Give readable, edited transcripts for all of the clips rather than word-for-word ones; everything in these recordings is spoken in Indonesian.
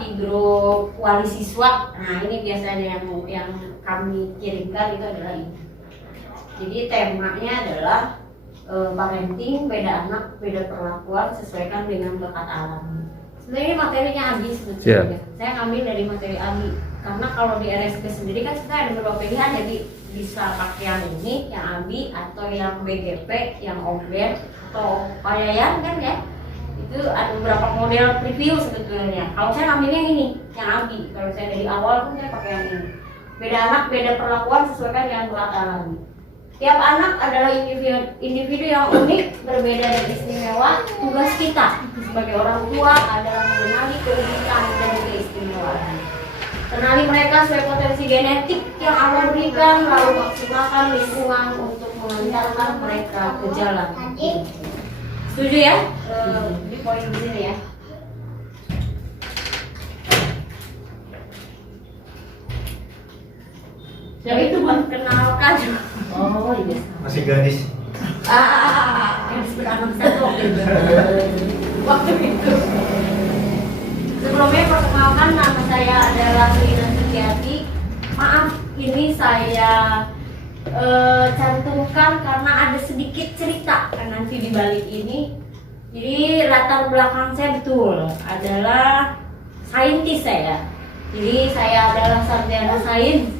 di grup wali siswa. Nah ini biasanya yang kami kirimkan itu adalah ini. Jadi temanya adalah parenting, beda anak, beda perlakuan, sesuaikan dengan bakat alami. Sebenarnya ini materinya Abi sebetulnya. Saya ngambil dari materi Abi karena kalau di RSP sendiri kan kita ada beberapa pilihan, jadi bisa pakai yang ini, yang Abi, atau yang BGP, yang Ober, atau Payayan kan ya. Itu ada beberapa model preview sebetulnya. Kalau saya ngambil yang ini, yang Abi. Kalau saya dari awal pun saya pakai yang ini. Beda anak, beda perlakuan, sesuaikan dengan bakat alami. Tiap anak adalah individu yang unik, berbeda dan istimewa. Tugas kita sebagai orang tua adalah mengenali keunikan dan keistimewaan. Kenali mereka sesuai potensi genetik yang Allah berikan, lalu maksimalkan lingkungan untuk mengantarkan mereka ke jalan. Setuju ya? Di poin di sini ya. Jadi itu memperkenalkan. Oh iya. Masih gadis. Gadis beranak satu waktu itu. Sebelumnya perkenalkan, nama saya adalah Lina Suciati. Maaf, ini saya cantumkan karena ada sedikit cerita nanti di balik ini. Jadi latar belakang saya betul adalah saintis saya. Jadi saya adalah sarjana sains.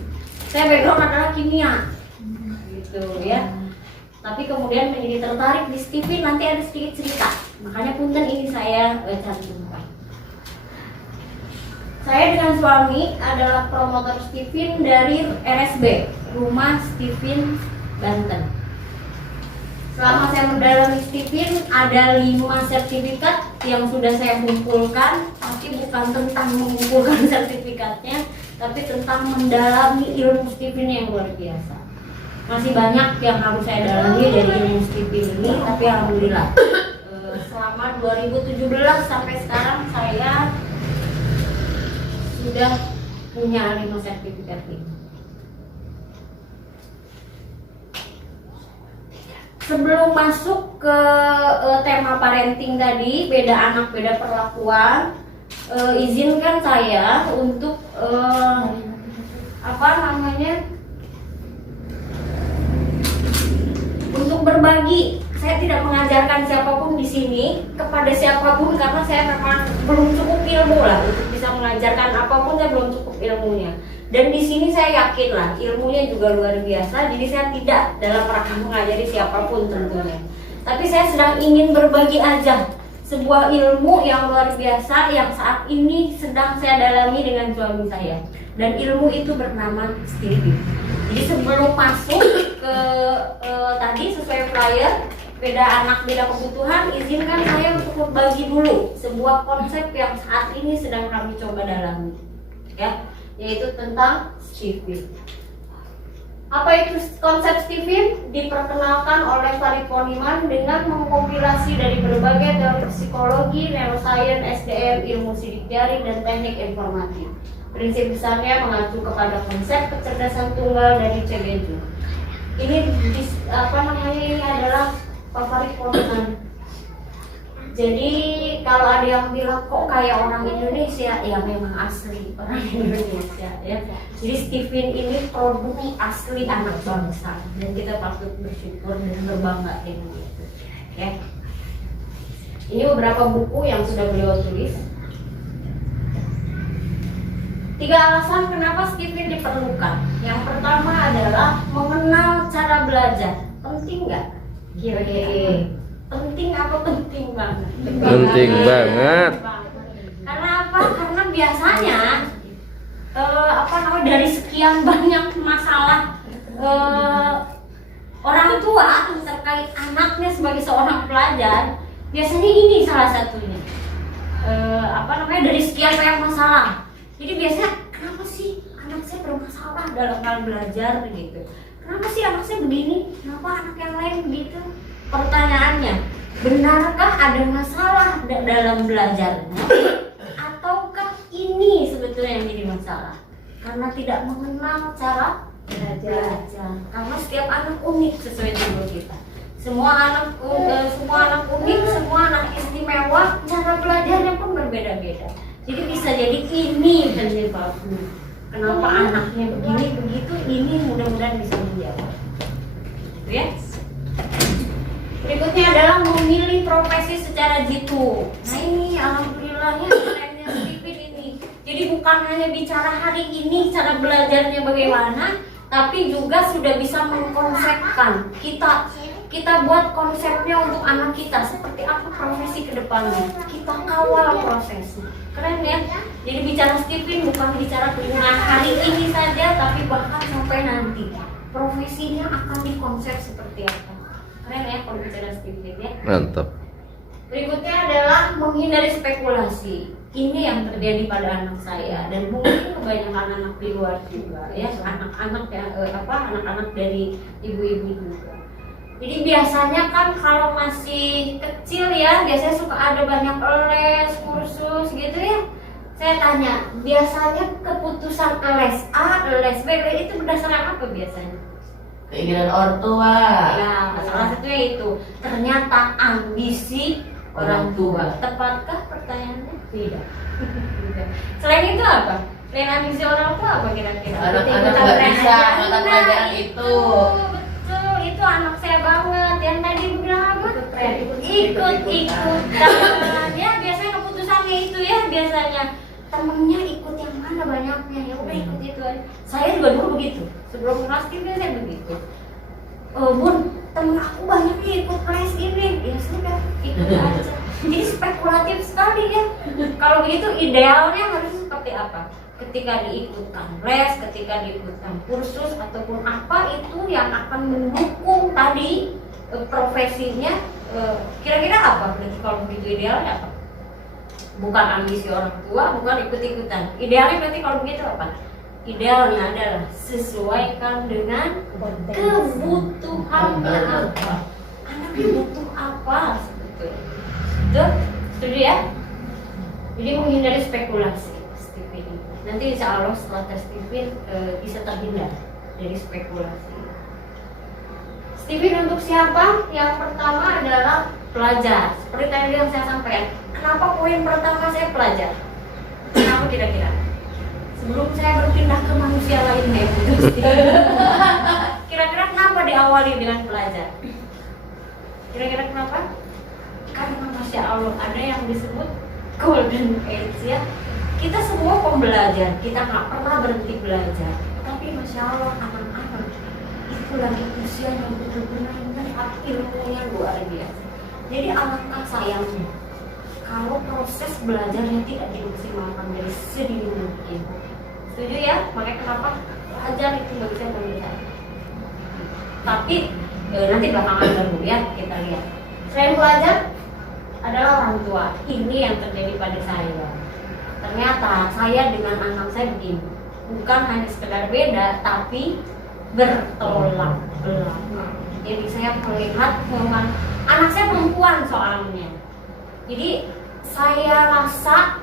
Saya background adalah kimia, gitu ya. Tapi kemudian menjadi tertarik di Stephen, nanti ada sedikit cerita. Makanya punten ini saya cantumkan. Saya dengan suami adalah promotor Stephen dari RSB, Rumah Stephen Banten. Selama saya mendalami Stephen, ada 5 sertifikat yang sudah saya kumpulkan, tapi bukan tentang mengumpulkan sertifikatnya, tapi tentang mendalami ilmu Stephen yang luar biasa. Masih banyak yang harus saya dalami dari ilmu Stephen ini, tapi alhamdulillah selama 2017 sampai sekarang saya sudah punya 5 sertifikat ini. Sebelum masuk ke tema parenting tadi, beda anak, beda perlakuan, izinkan saya untuk untuk berbagi. Saya tidak mengajarkan siapapun di sini kepada siapapun karena saya memang belum cukup ilmu lah untuk bisa mengajarkan apapun, saya belum cukup ilmunya. Dan di sini saya yakin lah ilmunya juga luar biasa. Jadi saya tidak dalam rangka mengajari siapapun tentunya. Tapi saya sedang ingin berbagi aja sebuah ilmu yang luar biasa yang saat ini sedang saya dalami dengan suami saya. Dan ilmu itu bernama Stephen. Jadi sebelum masuk ke tadi sesuai flyer beda anak beda kebutuhan, izinkan saya untuk berbagi dulu sebuah konsep yang saat ini sedang kami coba dalami, ya, yaitu tentang Stephen. Apa itu konsep Stephen? Diperkenalkan oleh Farid Poniman dengan mengkompilasi dari berbagai teori psikologi, neuroscience, SDM, ilmu sidik jari, dan teknik informatif. Prinsip besarnya mengacu kepada konsep kecerdasan tunggal dari CBJ. Ini ini adalah Pak Farid Poniman. Jadi kalau ada yang bilang kok kayak orang Indonesia, ya memang asli orang Indonesia ya. Jadi Stephen ini produk asli anak bangsa dan kita patut bersyukur dan berbangga dengan itu. Ya. Ini beberapa buku yang sudah beliau tulis. 3 alasan kenapa Stephen diperlukan. Yang pertama adalah mengenal cara belajar. Penting nggak? Kira-kira penting apa penting banget? Penting banget. Karena apa? Karena biasanya dari sekian banyak masalah orang tua terkait anaknya sebagai seorang pelajar, biasanya ini salah satunya. Dari sekian banyak masalah. Jadi biasanya kenapa sih anak saya bermasalah dalam hal belajar gitu? Kenapa sih anak saya begini? Kenapa anak yang lain begitu? Pertanyaannya, benarkah ada masalah dalam belajarnya? Ataukah ini sebetulnya yang jadi masalah? Karena tidak mengenal cara belajar. Karena setiap anak unik sesuai judul kita. Semua anak unik, semua anak istimewa, cara belajarnya pun berbeda-beda. Jadi bisa jadi ini penyebabnya. Kenapa anaknya begini begitu? Ini mudah-mudahan bisa menjawab. Gitu ya. Berikutnya adalah memilih profesi secara jitu. Nah ini alhamdulillahnya kerennya Stephen ini. Jadi bukan hanya bicara hari ini cara belajarnya bagaimana, tapi juga sudah bisa mengkonsepkan. Kita buat konsepnya untuk anak kita seperti apa profesi kedepannya. Kita kawal prosesnya. Keren ya. Jadi bicara Stephen bukan bicara penggunaan hari ini saja, tapi bahkan sampai nanti profesinya akan dikonsep seperti apa. Keren ya kalau bicara Stephen ya. Mantap. Berikutnya adalah menghindari spekulasi. Ini yang terjadi pada anak saya dan mungkin kebanyakan anak di luar juga ya, anak-anak ya anak-anak dari ibu-ibu juga. Jadi biasanya kan kalau masih kecil ya, biasanya suka ada banyak les, kursus gitu ya. Saya tanya, biasanya keputusan les A, les B itu berdasarkan apa biasanya? Keinginan orang tua. Ya, salah satunya itu. Ternyata ambisi orang tua. Tepatkah pertanyaannya? Tidak. Selain itu apa? Selain ambisi orang tua apa kira-kira? Anak-anak nggak bisa mata pelajaran itu. Betul, itu anak saya banget. Yang tadi bilang apa? Ikut-ikutan. Ya, biasanya keputusannya itu ya biasanya. Temennya ikut yang mana banyaknya, ya udah ikut itu aja. Saya juga dulu begitu. Sebelum kelas 3 saya begitu. Bun, temen aku banyak nih ikut kelas ini. Ya sudah, ikut aja. Jadi spekulatif sekali ya. Kalau begitu idealnya harus seperti apa? Ketika diikutkan les, ketika diikutkan kursus ataupun apa itu yang akan mendukung tadi profesinya. Kira-kira apa? Berarti kalau begitu idealnya apa? Bukan ambisi orang tua, bukan ikut-ikutan. Idealnya berarti kalau begitu apa? Idealnya adalah sesuaikan dengan kebutuhannya apa. Anaknya butuh apa sebetulnya. Betul? Setuju ya? Jadi menghindari spekulasi Stephen. Nanti insya Allah setelah tes Stephen bisa terhindar dari spekulasi. Stephen untuk siapa? Yang pertama adalah pelajar. Seperti tadi yang saya sampaikan. Kenapa poin pertama saya pelajar? Kenapa kira-kira? Sebelum saya berpindah ke manusia lainnya, kira-kira kenapa diawali dengan pelajar? Kira-kira kenapa? Karena Masya Allah ada yang disebut golden age ya. Kita semua pembelajar, kita nggak pernah berhenti belajar. Tapi Masya Allah anak-anak itu lagi usia yang benar-benar mendapat ilmunya luar biasa. Jadi alangkah sayangnya kalau proses belajarnya tidak dimaksimalkan dari sedini mungkin. Setuju ya? Makanya kenapa pelajar itu nggak bisa belajar. Tapi nanti belakangan dulu ya kita lihat. Selain pelajar adalah orang tua. Ini yang terjadi pada saya. Ternyata saya dengan anak saya begini, bukan hanya sekedar beda, tapi bertolak belakang. Jadi saya melihat bahwa anak saya perempuan soalnya. Jadi saya rasa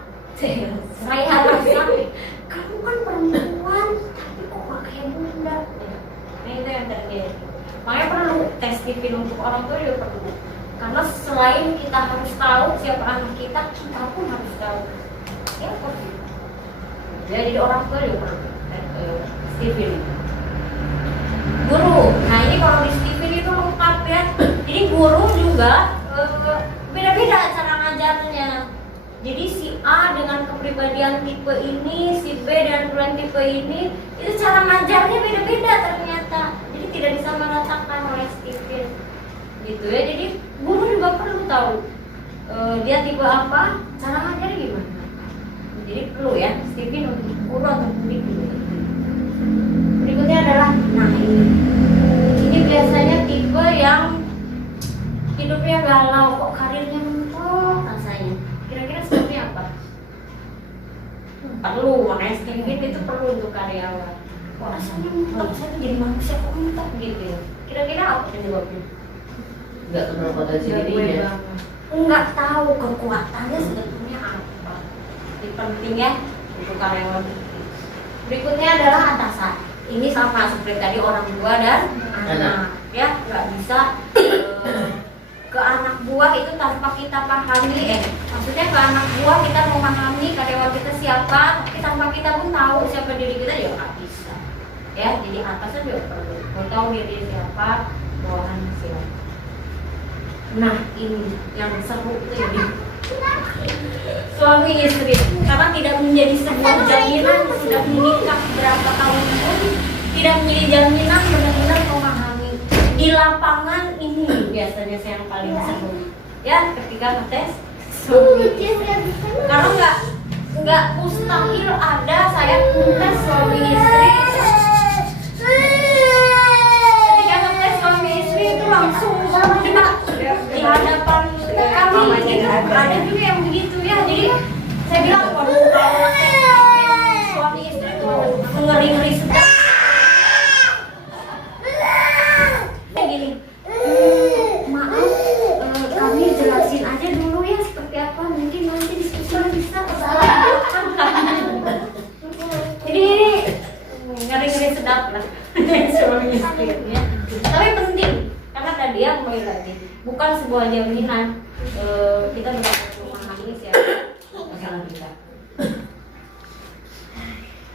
kamu kan perempuan, tapi kok gak kayak bunda. Nah itu yang terjadi. Makanya perlu tes Stephen untuk orang tua juga perlu. Karena selain kita harus tahu siapa anak kita, kita pun harus tahu siapa kita. Ya, jadi orang tua juga perlu Stephen. Guru, nah ini kalau di Stephen itu lengkap ya. Jadi guru juga beda-beda cara ngajarnya. Jadi si A dengan kepribadian tipe ini, si B dengan kepribadian tipe ini, itu cara ngajarnya beda-beda ternyata. Jadi tidak disamaratakan oleh Stephen. Gitu ya. Jadi guru juga perlu tahu dia tipe apa, cara ngajarnya gimana. Jadi perlu ya Stephen untuk guru atau murid juga. Berikutnya adalah nah ini biasanya tipe yang hidupnya galau, kok karirnya mentok rasanya. Kira-kira seperti apa? Perlu, makanya Stephen itu perlu untuk karyawan. Kok rasanya mentok, saya jadi manusia kok mentok gitu ya. Kira-kira apa penyebabnya? Nggak kenal potensi dirinya. Nggak tahu kekuatannya sebetulnya apa. Ini penting ya untuk karyawan. Berikutnya adalah atasan. Ini sama seperti tadi orang tua dan anak. Ya nggak bisa ke anak buah itu tanpa kita pahami, maksudnya ke anak buah kita memahami karyawan kita siapa, tapi tanpa kita pun tahu siapa diri kita ya nggak bisa. Ya, jadi atasan juga perlu mau tahu diri siapa, bawahan siapa. Nah ini yang seru tuh ini suami istri, karena tidak menjadi sebuah jaminan sudah menikah berapa tahun pun tidak menjadi jaminan benar-benar memahami. Di lapangan ini biasanya saya yang paling seru ya ketika ngetes suami istri. Karena nggak mustahil ada saya ngetes suami istri. Ketika ngetes suami istri itu langsung di hadapan kami gitu. Ada juga yang begitu ya. Jadi saya bilang waduh kalau ngetes suami istri itu ngeri-ngeri sedap. Gini, maaf, kami jelasin aja dulu ya seperti apa, mungkin nanti diskusinya bisa jadi ini ngeri-ngeri sedap lah suami istri ya. Tapi penting karena tadi ya kembali lagi bukan sebuah jaminan kita mendapat memahami siapa pasangan kita.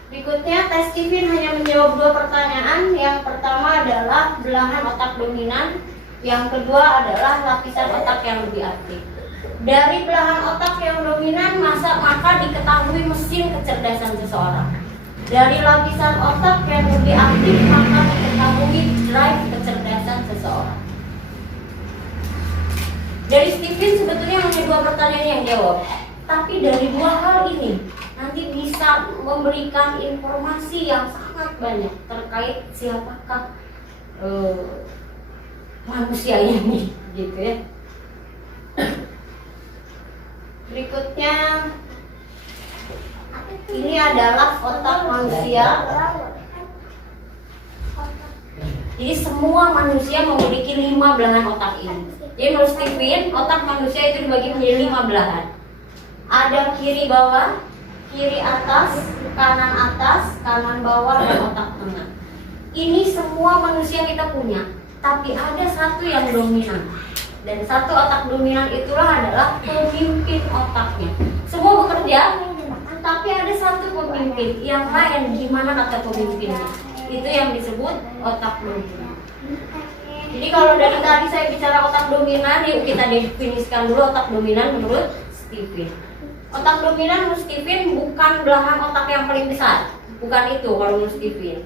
Berikutnya, tes Stephen hanya menjawab 2 pertanyaan. Yang pertama adalah belahan otak dominan, yang kedua adalah lapisan otak yang lebih aktif. Dari belahan otak yang dominan maka diketahui mesin kecerdasan seseorang. Dari lapisan otak yang lebih aktif maka diketahui drive kecerdasan seseorang. Dari Stephen sebetulnya hanya 2 pertanyaan yang jawab, tapi dari 2 hal ini nanti bisa memberikan informasi yang sangat banyak terkait siapakah manusia ini, gitu ya. Berikutnya, ini adalah otak manusia. Jadi semua manusia memiliki 5 belahan otak ini. Jadi menurut Stephen, otak manusia itu dibagi menjadi 5 belahan. Ada kiri bawah, kiri atas, kanan bawah, dan otak tengah. Ini semua manusia kita punya, tapi ada satu yang dominan. Dan satu otak dominan itulah adalah pemimpin otaknya. Semua bekerja, tapi ada satu pemimpin. Yang lain gimana kata pemimpinnya? Itu yang disebut otak dominan. Jadi kalau dari tadi saya bicara otak dominan, yuk kita definisikan dulu otak dominan menurut Stephen. Otak dominan menurut Stephen bukan belahan otak yang paling besar, bukan itu kalau menurut Stephen.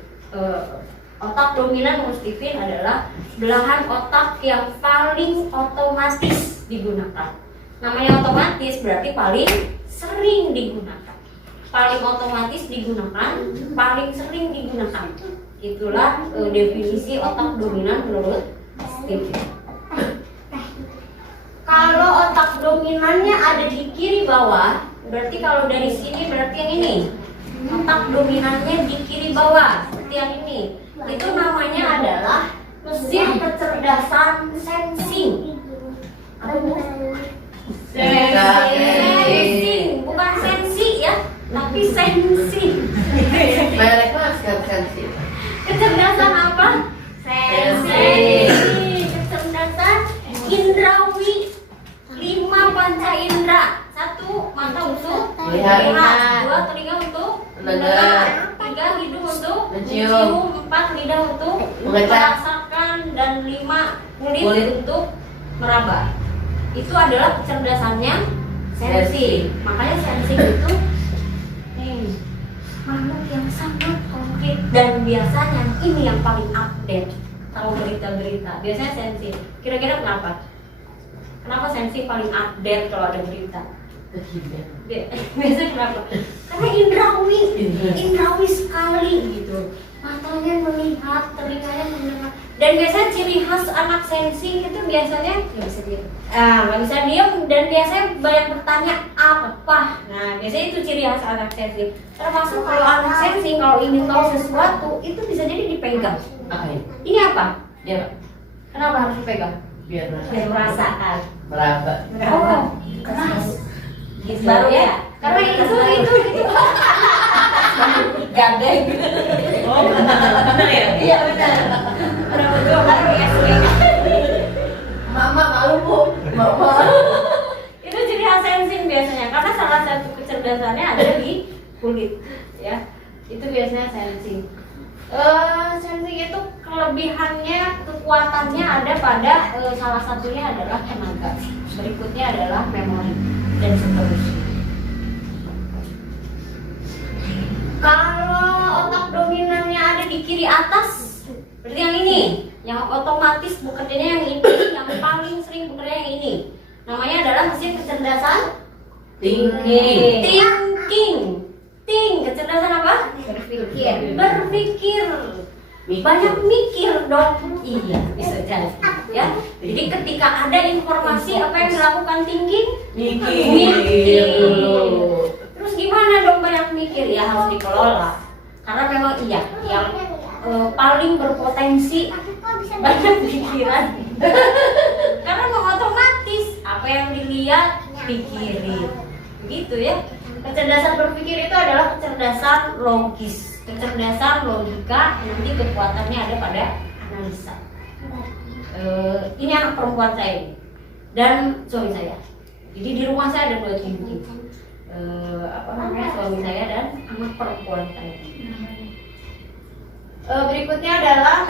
Otak dominan menurut Stephen adalah belahan otak yang paling otomatis digunakan. Namanya otomatis berarti paling sering digunakan. Paling otomatis digunakan, paling sering digunakan. Itulah definisi otak dominan menurut Stephen. Kalau otak dominannya ada di kiri bawah, berarti kalau dari sini berarti yang ini. Otak dominannya di kiri bawah, seperti yang ini. Itu namanya adalah mesin kecerdasan sensing. Apa itu? Sensing, bukan sensi ya, tapi sensing. Merek mas sensi. Kecerdasan apa? Sensing. Kecerdasan indrawi. 5 panca indera. 1 mata untuk melihat, 2 telinga untuk mendengar, 3 hidung untuk mencium, 4 lidah untuk merasakan, dan 5 kulit untuk meraba. Itu adalah kecerdasannya sensi. Makanya sensi itu makhluk yang sangat konkret, dan biasanya ini yang paling update. Tahu berita-berita biasanya sensi. Kira-kira kenapa? Kenapa sensi paling update kalau ada berita? Biasanya kenapa? Karena indrawi sekali gitu. Matanya melihat, telinganya mendengar. Dan biasanya ciri khas anak sensi itu biasanya nggak bisa diam. Nggak bisa diam, dan biasanya banyak bertanya apa. Nah, biasanya itu ciri khas anak sensi. Termasuk kalau anak sensi kalau ingin tahu sesuatu itu bisa jadi dipegang. Ini apa? Ya. Kenapa harus dipegang? Biar merasakan. meraba. Oh, keras. Gitu baru ya. Karena itu Gandeng. Oh, benar ya? Iya benar. Berapa dua baru ya? Mama malu bu. kecerdasannya ada di kulit, ya. Itu biasanya sensing. Sensing itu kelebihannya, kekuatannya ada pada salah satunya adalah tenaga, berikutnya adalah memori dan seterusnya. Kalau otak dominannya ada di kiri atas, berarti yang ini, yang otomatis bekerjanya yang ini, yang paling sering bekerja yang ini. Namanya adalah mesin kecerdasan Thinking. Kecerdasan apa? Berpikir. Mikir. Banyak mikir dong. Iya, bisa jadi. Ya. Jadi ketika ada informasi, apa yang dilakukan thinking? Mikir dulu. Terus gimana dong banyak mikir? Ya harus dikelola. Karena memang iya, yang paling berpotensi banyak pikiran. Karena memang otomatis apa yang dilihat pikirin. Begitu ya. Kecerdasan berpikir itu adalah kecerdasan logis, kecerdasan logika, nanti kekuatannya ada pada analisa. Ini anak perempuan saya ini dan suami saya. Jadi di rumah saya ada 2 tim. Suami saya dan anak perempuan saya. Berikutnya adalah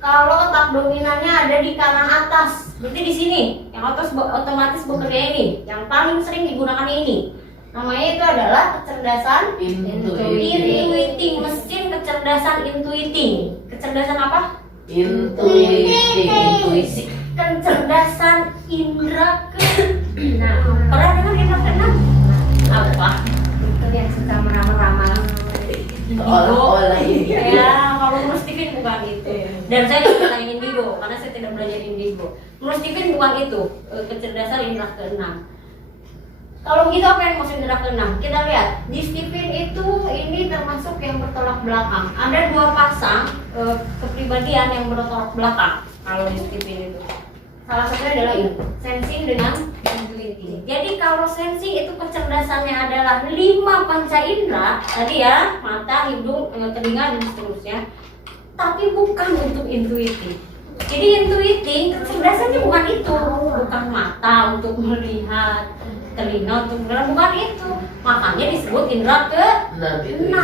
kalau otak dominannya ada di kanan atas, berarti di sini, yang otomatis bekerja ini, yang paling sering digunakan ini. Namanya itu adalah kecerdasan intuiting, mesin kecerdasan intuiting. Kecerdasan apa? Intuisi. Kecerdasan indra keenam. Pernah dengar indra keenam? Apa? Itu yang suka meramal-ramal. Seolah-olah ini. Ya, kalau menurut Steven bukan itu. Dan saya tidak tanya indigo karena saya tidak belajar indigo. Menurut Steven bukan itu, kecerdasan indra keenam. Kalau gitu apa yang maksud indra keenam? Kita lihat di Steven itu ini termasuk yang bertolak belakang. Ada 2 pasang kepribadian yang bertolak belakang kalau di Steven itu. Salah satunya adalah ini, sensing dengan intuiting. Jadi kalau sensing itu kecerdasannya adalah 5 panca indera, tadi ya, mata, hidung, telinga dan seterusnya. Tapi bukan untuk intuiting. Jadi intuiting kecerdasannya bukan itu, bukan mata untuk melihat, telinga untuk mendengar, bukan itu. Makanya disebut indera ke-6.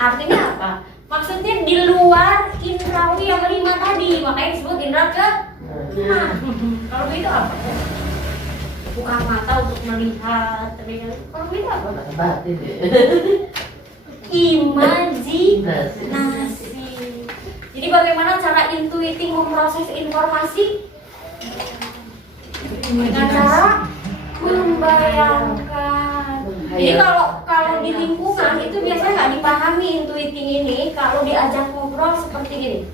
Artinya apa? Maksudnya di luar indrawi yang 5 tadi, makanya disebut indera ke-6. Kalau begitu apa? Bukan mata untuk melihat, telinga. Kalau begitu apa? Batin ya. Imajinasi. Jadi bagaimana cara intuiting memproses informasi? Dengan cara membayangkan. Jadi kalau di lingkungan itu biasanya nggak dipahami intuiting ini kalau diajak ngobrol seperti ini.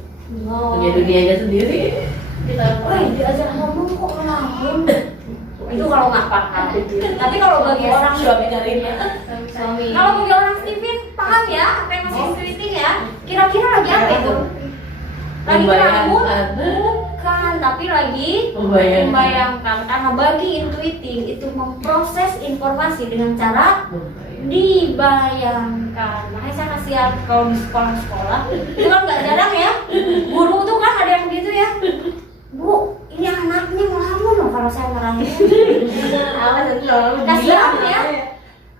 Punya dunianya sendiri. Diajak ngomong kok ngelamun. Itu kalau nggak paham. Tapi kalau bagi orang suami Karina. Kalau bagi orang Steven paham ya apa yang masih intuiting ya. Kira-kira lagi apa itu? Lagi ngelamun? Bukan, tapi lagi membayangkan. Karena bagi intuiting itu memproses informasi dengan cara dibayangkan. Makanya saya kasihan kalau di sekolah-sekolah itu kan nggak jarang ya. Guru tuh kan ada yang begitu ya. Bu, ini anaknya ngelamun loh kalau saya ngerahin. Kasihan ya.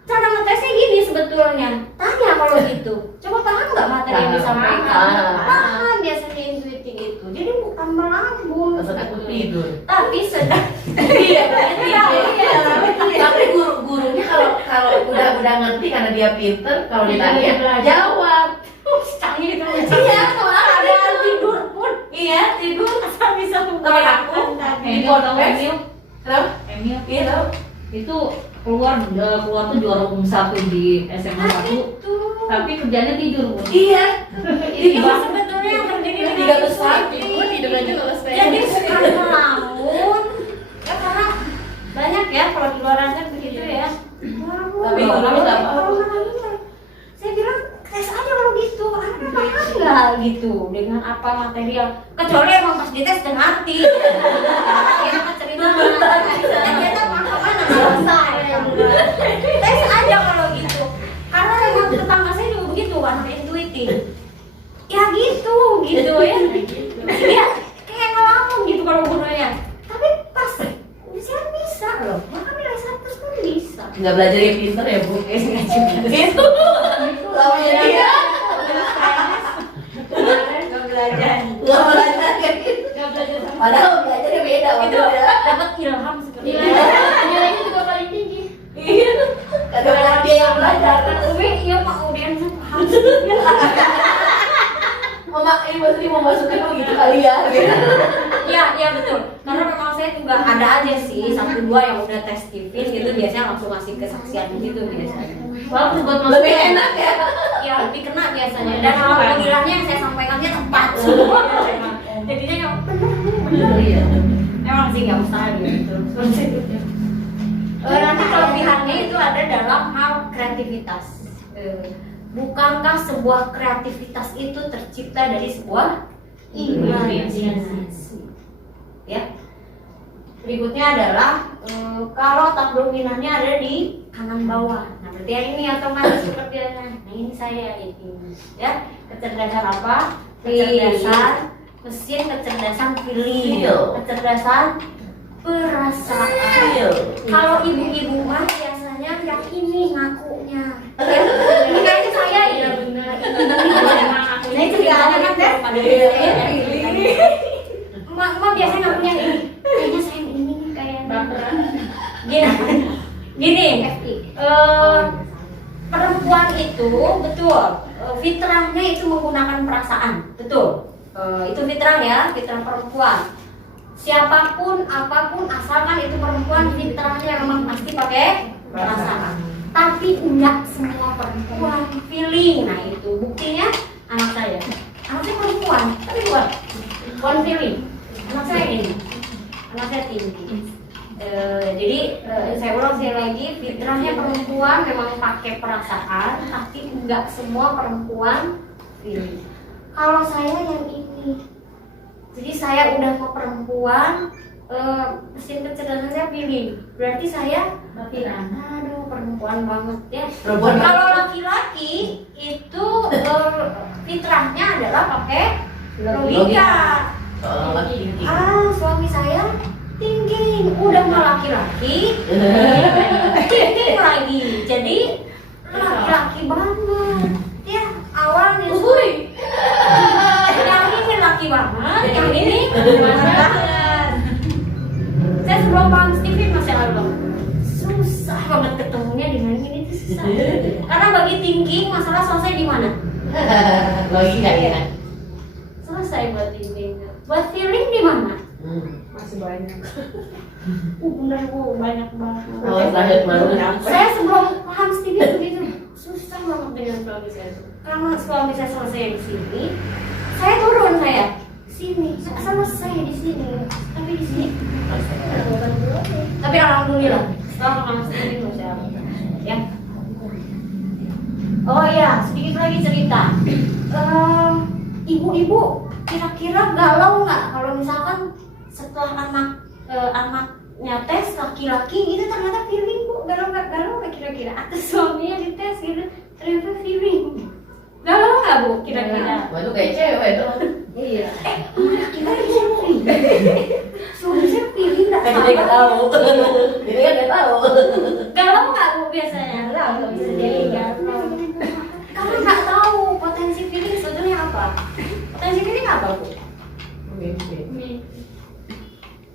Cara ngetesnya gini sebetulnya. Tanya kalau gitu. Coba paham nggak materi yang disampaikan? Paham biasanya intuiting itu. Jadi bukan melamun. Tidur. Tapi sedang. Iya. Tapi gurunya kalau udah ngerti karena dia pinter, kalau ditanya jawab. Canggih itu. Iya, kalau Ada tidur pun. iya tidur. Asal bisa Temen aku membayangkan di tadi. Emil. Kenapa? Emil Iya tahu. itu keluar tuh juara umum 1 di SMA 1, Itu. tapi kerjanya tidur, Bu. Iya. Itu sebetulnya yang terjadi dengan Tiga besar. intuiting. Tidur aja lolos Jadi bukan melamun. Ya karena banyak ya kalau di luar sana begitu ya. Melamun. Tapi gurunya nggak apa-apa. Saya bilang tes aja kalau gitu. Anaknya paham nggak gitu dengan apa materi yang kecuali emang pas dites dan ngerti. Ya apa cerita ternyata pahaman nggak usah. Tes aja kalau gitu. Karena memang tetangga saya juga begitu, anak intuitif. Ya gitu ya. Dia kayak ngelamun gitu kalau gurunya. Tapi pas saya bisa loh, maka nilai 100 pun bisa. Nggak belajar yang pinter ya Bu? Itu lamanya dia Nggak belajar. nggak belajar kayak gitu. Nggak belajar sama Padahal belajarnya beda Itu maksudnya. dapat ilham seperti itu. nilainya juga paling tinggi. Iya, kadang dia yang belajar. Umi, iya Pak Udian saya paham. Mama, ini maksudnya mau masukin lo gitu kali ya gitu. Iya, iya betul. Karena memang saya juga ada aja sih 1-2 yang udah tes TV gitu biasanya langsung ngasih kesaksian gitu biasanya. Bagus buat masuk. Lebih enak ya. Ya lebih kena biasanya. Dan alhamdulillahnya yang saya sampaikannya tepat semua. Jadinya yang bener. Iya. Memang sih nggak mustahil gitu. Seperti itu. Nanti kelebihannya itu ada dalam hal kreativitas. Bukankah sebuah kreativitas itu tercipta dari sebuah imajinasi? Ya. Berikutnya adalah kalau tak dominannya ada di kanan bawah. Nah, berarti yang ini otomatis seperti nah ini saya ini ya. Kecerdasan apa? Kecerdasan mesin, kecerdasan feeling, kecerdasan perasaan. Kalau ibu-ibu mah biasanya yang ini ngakunya. Ya, ini kayaknya saya ya benar. Saya ceritanya kan pada emak biasanya ngakunya ini. Kayaknya saya ini nih kayaknya. Gini, perempuan itu betul fitrahnya itu menggunakan perasaan, betul. Itu fitrah ya, fitrah perempuan. Siapapun, apapun, asalkan itu perempuan fitrahnya memang pasti pakai perasaan. Tapi enggak semua perempuan feeling. Nah itu buktinya anak saya. Anak saya perempuan, tapi bukan feeling. Anak saya ini, anak saya tinggi. Jadi saya ulang sekali lagi, fitrahnya perempuan memang pakai perasaan, tapi enggak semua perempuan feeling. Kalau saya yang ini, jadi saya udah mau perempuan, mesin kecerdasan saya feeling. Berarti saya aduh perempuan banget ya. Perempuan Kalau laki-laki itu fitrahnya adalah pakai logika. Laki-laki. Suami saya tinggi, udah mau laki-laki, tinggi lagi. Jadi laki-laki banget. Ya awalnya yang ini laki banget, yang ini banget. Saya sebelum paham Stevie masih lalu susah banget ketemunya dengan ini tuh susah. Karena bagi thinking masalah selesai di mana? Logika ya. Selesai buat thinking. Buat feeling di mana? Masih banyak. Bener banyak banget. Oh, terakhir baru. Saya sebelum paham Stevie begitu susah banget dengan suami saya. Karena suami saya selesai di sini, saya turun saya sini, selesai di sini, tapi di sini. Tapi alhamdulillah, setelah paham Stevie masya Allah. Ya. Oh iya, sedikit lagi cerita. Ibu-ibu kira-kira galau nggak kalau misalkan setelah anaknya tes laki-laki itu ternyata feeling bu, galau nggak kira-kira atau suaminya dites gitu ternyata feeling, galau nggak bu kira-kira? Wah itu kayak cewek tuh. Iya. Kita bisa feeling, suami saya feeling nggak Kan dia nggak tahu. Dia kan nggak tahu. galau nggak bu biasanya? Galau bisa jadi galau. Karena nggak tahu potensi feeling sebetulnya apa. Potensi feeling apa bu?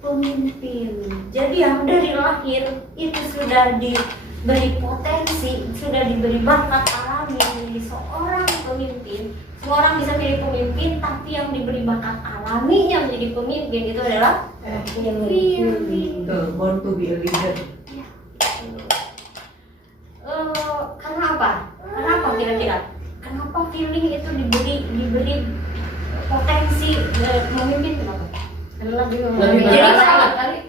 Pemimpin. Jadi yang dari lahir itu sudah diberi potensi, sudah diberi bakat alami menjadi seorang pemimpin. Semua orang bisa menjadi pemimpin, tapi yang diberi bakat alaminya menjadi pemimpin itu adalah pemimpin. Born to be a leader. Karena apa? Kenapa kira-kira? Kenapa feeling itu diberi potensi memimpin? Kenapa? Lebih Jadi berasa kali.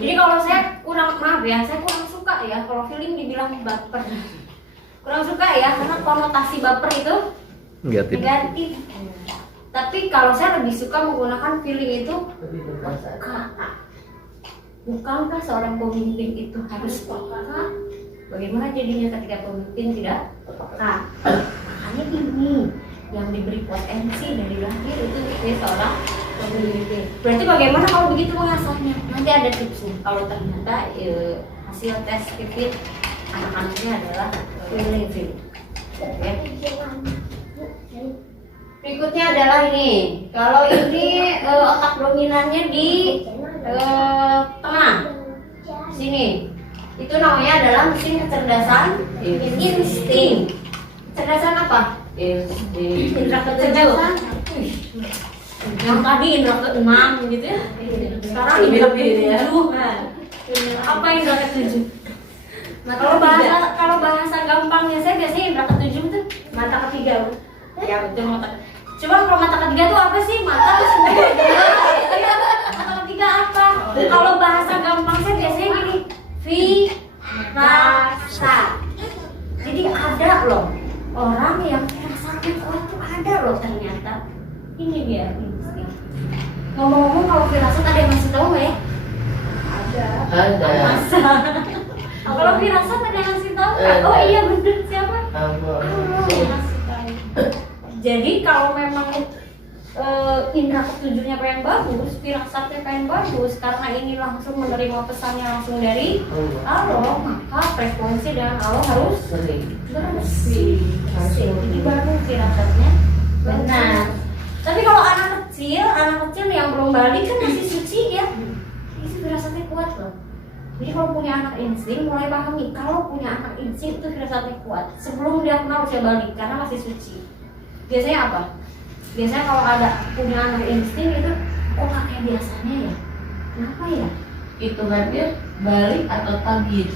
Jadi kalau saya kurang, maaf ya, saya kurang suka ya kalau feeling dibilang baper. Kurang suka ya, karena konotasi baper itu negatif. Tapi kalau saya lebih suka menggunakan feeling itu Lebih berasa. peka. Bukankah seorang pemimpin itu harus peka? Bagaimana jadinya ketika pemimpin tidak peka? Makanya ini yang diberi potensi dari lahir itu dia seorang pemimpin. Berarti bagaimana kalau begitu mengasahnya? Nanti ada tipsnya. Kalau ternyata hasil tes pipit anak-anaknya adalah negatif. Oke. Berikutnya adalah ini. Kalau ini otak dominannya di tengah sini. Itu namanya adalah mesin kecerdasan insting. Kecerdasan apa? Indra kecerdasan. Yang tadi indra ke-6 gitu ya. Sekarang indra ke-7. Apa indra ke-7? Nah, kalau bahasa gampangnya saya biasanya indra ke-7 itu mata ketiga. Ya betul, mata. Coba kalau mata ketiga itu apa sih? Mata semua. Mata ketiga apa? Kalau bahasa gampang saya biasanya gini. Firasat. Jadi ada loh orang yang firasatnya kuat tuh ada loh ternyata. Ini dia insting. Ngomong-ngomong kalau firasat ada yang masih tahu nggak ya? Ada. Masa? Kalau firasat ada yang masih tahu nggak? Oh iya bener, siapa? Allah. Allah yang ngasih tahu. Jadi kalau memang indra ketujuhnya pengen bagus, firasatnya pengen bagus, karena ini langsung menerima pesannya langsung dari Allah, maka frekuensi dengan Allah harus bersih. Jadi baru firasatnya benar. Tapi kalau anak kecil yang belum balik kan masih suci ya, itu firasatnya kuat loh. Jadi kalau punya anak insting, mulai pahami kalau punya anak insting itu firasatnya kuat sebelum dia kenal usia balik karena masih suci. Biasanya apa? Biasanya kalau ada punya anak insting itu kok nggak kayak biasanya ya? Kenapa ya? Hitungannya balik atau tabiat?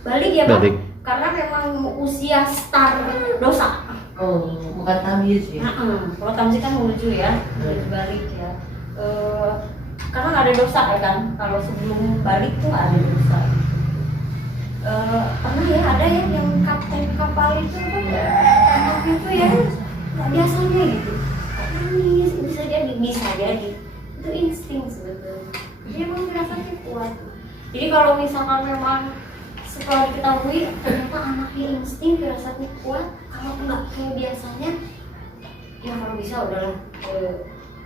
Balik ya Bang? Balik. Karena memang usia start dosa. Oh, bukan tabiat sih. Kalau tamsi kan menuju ya, menuju balik ya. Karena nggak ada dosa ya kan? Kalau sebelum balik tuh nggak ada dosa. Pernah ya ada yang kapten kapal itu apa? Itu ya nggak biasanya gitu. Nangis bisa jadi itu insting sebetulnya. Dia memang firasatnya kuat. Jadi kalau misalkan memang setelah diketahui ternyata anaknya insting firasatnya kuat, kalau nggak kayak biasanya, ya kalau bisa udahlah,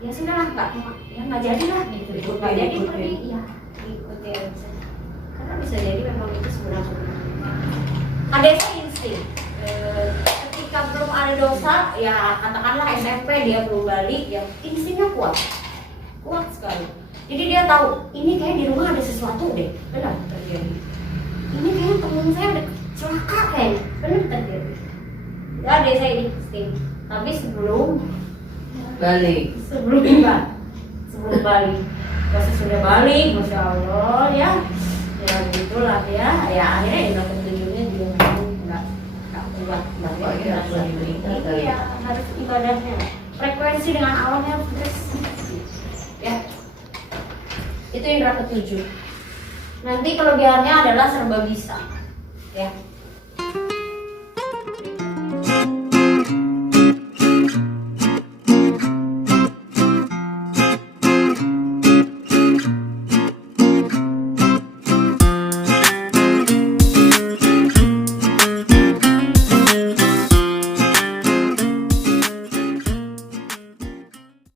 ya sudahlah nggak jadi lah gitu. Nggak jadi tapi ya ikuti aja. Karena bisa jadi memang itu sebenarnya ada insting. Ketika belum ada dosa, ya katakanlah SMP dia belum balik, ya instingnya kuat sekali. Jadi dia tahu ini kayak di rumah ada sesuatu deh, benar terjadi. Ini kayaknya temen saya udah celaka kayaknya, benar terjadi. Ya ada saya insting, tapi sebelum Balik. balik, proses sudah balik, masya Allah ya begitulah ya akhirnya indra ketujuhnya juga nggak kuat, iya harus ibadahnya, frekuensi dengan alamnya harus bersih ya. Itu indra ketujuh. Nanti kelebihannya adalah serba bisa ya.